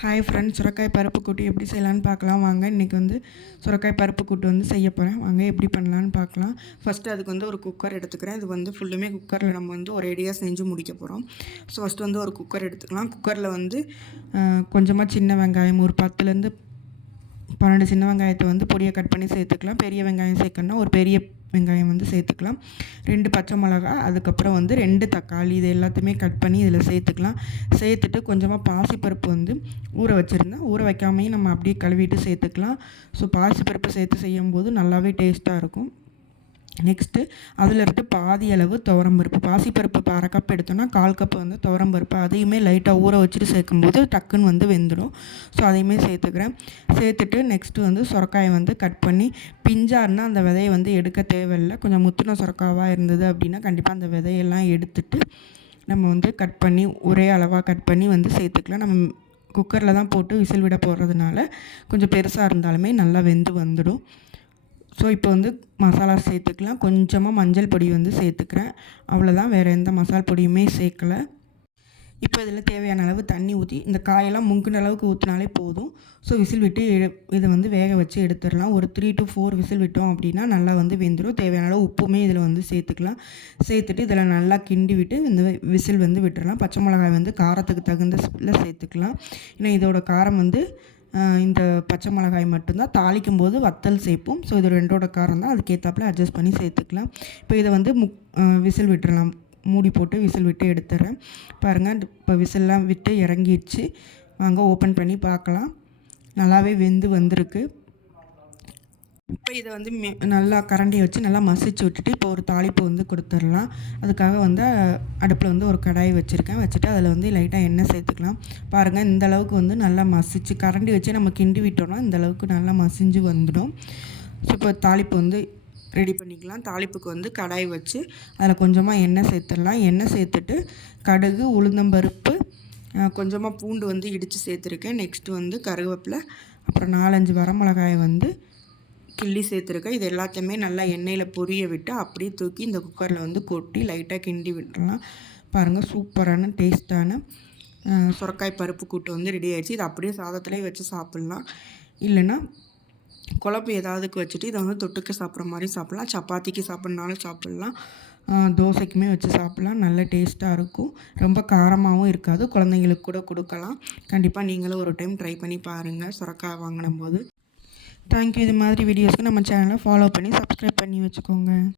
Hi friends, சுரக்காய் பருப்பு கூட்டு எப்படி செய்யலான்னு பார்க்கலாம் வாங்க. இன்றைக்கி வந்து சுரக்காய் பருப்பு கூட்டு வந்து செய்ய போகிறேன். வாங்க எப்படி பண்ணலான்னு பார்க்கலாம். ஃபஸ்ட்டு அதுக்கு வந்து ஒரு குக்கர் எடுத்துக்கிறேன். இது வந்து ஃபுல்லுமே குக்கரில் நம்ம வந்து ஒரேடியாக செஞ்சு முடிக்க போகிறோம். ஸோ ஃபஸ்ட்டு வந்து ஒரு குக்கர் எடுத்துக்கலாம். குக்கரில் வந்து கொஞ்சமாக சின்ன வெங்காயம் ஒரு 10லேருந்து 12 சின்ன வெங்காயத்தை வந்து பொடியை கட் பண்ணி சேர்த்துக்கலாம். பெரிய வெங்காயம் சேர்க்கணுன்னா ஒரு பெரிய வெங்காயம் வந்து சேர்த்துக்கலாம். 2 பச்சை மிளகா, அதுக்கப்புறம் வந்து 2 தக்காளி, இது எல்லாத்தையுமே கட் பண்ணி இதில் சேர்த்துக்கலாம். சேர்த்துட்டு கொஞ்சமாக பாசிப்பருப்பு வந்து ஊற வச்சுருந்தேன். ஊற வைக்காமையும் நம்ம அப்படியே கழுவிட்டு சேர்த்துக்கலாம். ஸோ பாசிப்பருப்பு சேர்த்து செய்யும்போது நல்லாவே டேஸ்ட்டாக இருக்கும். நெக்ஸ்ட்டு அதில் இருந்து பாதி அளவு துவரம்பருப்பு, பாசிப்பருப்பு இப்போ 1/2 கப் எடுத்தோன்னா 1/4 கப் வந்து துவரம்பருப்பு, அதையுமே லைட்டாக ஊற வச்சுட்டு சேர்க்கும்போது டக்குன்னு வந்து வெந்துடும். ஸோ அதையுமே சேர்த்துக்கிறேன். சேர்த்துட்டு நெக்ஸ்ட்டு வந்து சுரக்காயை வந்து கட் பண்ணி பிஞ்சாருன்னா அந்த விதையை வந்து எடுக்க தேவையில்லை. கொஞ்சம் முத்தின சுரக்காவாக இருந்தது அப்படின்னா கண்டிப்பாக அந்த விதையெல்லாம் எடுத்துட்டு நம்ம வந்து கட் பண்ணி ஒரே அளவாக கட் பண்ணி வந்து சேர்த்துக்கலாம். நம்ம குக்கரில் தான் போட்டு விசில் விட போடுறதுனால கொஞ்சம் பெருசாக இருந்தாலுமே நல்லா வெந்து வந்துடும். ஸோ இப்போ வந்து மசாலா சேர்த்துக்கலாம். கொஞ்சமாக மஞ்சள் பொடி வந்து சேர்த்துக்கிறேன். அவ்வளோதான், வேறு எந்த மசால் பொடியுமே சேர்க்கலை. இப்போ இதில் தேவையான அளவு தண்ணி ஊற்றி இந்த காயெல்லாம் முங்கின அளவுக்கு ஊற்றினாலே போதும். ஸோ விசில் விட்டு இதை வந்து வேக வச்சு எடுத்துடலாம். ஒரு 3 to 4 விசில் விட்டோம் அப்படின்னா நல்லா வந்து வெந்துடும். தேவையான அளவு உப்புமே இதில் வந்து சேர்த்துக்கலாம். சேர்த்துட்டு இதில் நல்லா கிண்டி விட்டு இந்த விசில் வந்து விட்டுடலாம். பச்சை மிளகாய் வந்து காரத்துக்கு தகுந்த சேர்த்துக்கலாம். ஏன்னா இதோட காரம் வந்து இந்த பச்சை மிளகாய் மட்டும்தான். தாளிக்கும் போது வத்தல் சேர்ப்போம். ஸோ இது 2ஓட காரம் தான், அதுக்கேற்றாப்புல அட்ஜஸ்ட் பண்ணி சேர்த்துக்கலாம். இப்போ இதை வந்து விசில் விட்டுறலாம். மூடி போட்டு விசில் விட்டு எடுத்துறேன். பாருங்கள், இப்போ விசில்லாம் விட்டு இறங்கிடுச்சு. வாங்க ஓப்பன் பண்ணி பார்க்கலாம். நல்லாவே வெந்து வந்திருக்கு. இப்போ இதை வந்து நல்லா கரண்டியை வச்சு நல்லா மசிச்சு விட்டுட்டு இப்போ ஒரு தாளிப்பு வந்து கொடுத்துடலாம். அதுக்காக வந்து அடுப்பில் வந்து ஒரு கடாய் வச்சுருக்கேன். வச்சுட்டு அதில் வந்து லைட்டாக எண்ணெய் சேர்த்துக்கலாம். பாருங்கள், இந்த அளவுக்கு வந்து நல்லா மசிச்சு கரண்டி வச்சு நம்ம கிண்டி விட்டோம்னா இந்த அளவுக்கு நல்லா மசிஞ்சு வந்துடும். ஸோ இப்போ தாளிப்பு வந்து ரெடி பண்ணிக்கலாம். தாளிப்புக்கு வந்து கடாய் வச்சு அதில் கொஞ்சமாக எண்ணெய் சேர்த்துடலாம். எண்ணெய் சேர்த்துட்டு கடுகு, உளுந்தம்பருப்பு, கொஞ்சமாக பூண்டு வந்து இடித்து சேர்த்துருக்கேன். நெக்ஸ்ட்டு வந்து கருவேப்பிலை, அப்புறம் 4-5 வரமிளகாயை வந்து கிள்ளி சேர்த்துருக்கேன். இது எல்லாத்தையுமே நல்லா எண்ணெயில் பொரிய விட்டு அப்படியே தூக்கி இந்த குக்கரில் வந்து கொட்டி லைட்டாக கிண்டி விட்டுடலாம். பாருங்கள், சூப்பரான டேஸ்ட்டான சுரக்காய் பருப்பு கூட்டு வந்து ரெடி ஆகிடுச்சு. இது அப்படியே சாதத்துலேயே வச்சு சாப்பிட்லாம். இல்லைன்னா குழம்பு ஏதாவதுக்கு வச்சுட்டு இதை வந்து தொட்டுக்க சாப்பிட்ற மாதிரி சாப்பிட்லாம். சப்பாத்திக்கு சாப்பிட்னாலும் சாப்பிட்லாம், தோசைக்குமே வச்சு சாப்பிட்லாம். நல்ல டேஸ்ட்டாக இருக்கும். ரொம்ப காரமாகவும் இருக்காது. குழந்தைங்களுக்கு கூட கொடுக்கலாம். கண்டிப்பாக நீங்களும் ஒரு டைம் ட்ரை பண்ணி பாருங்கள் சுரக்காய் வாங்கினும்போது. தேங்க்யூ. இது மாதிரி வீடியோஸ்க்கு நம்ம சேனலை ஃபாலோ பண்ணி சப்ஸ்கிரைப் பண்ணி வச்சுக்கோங்க.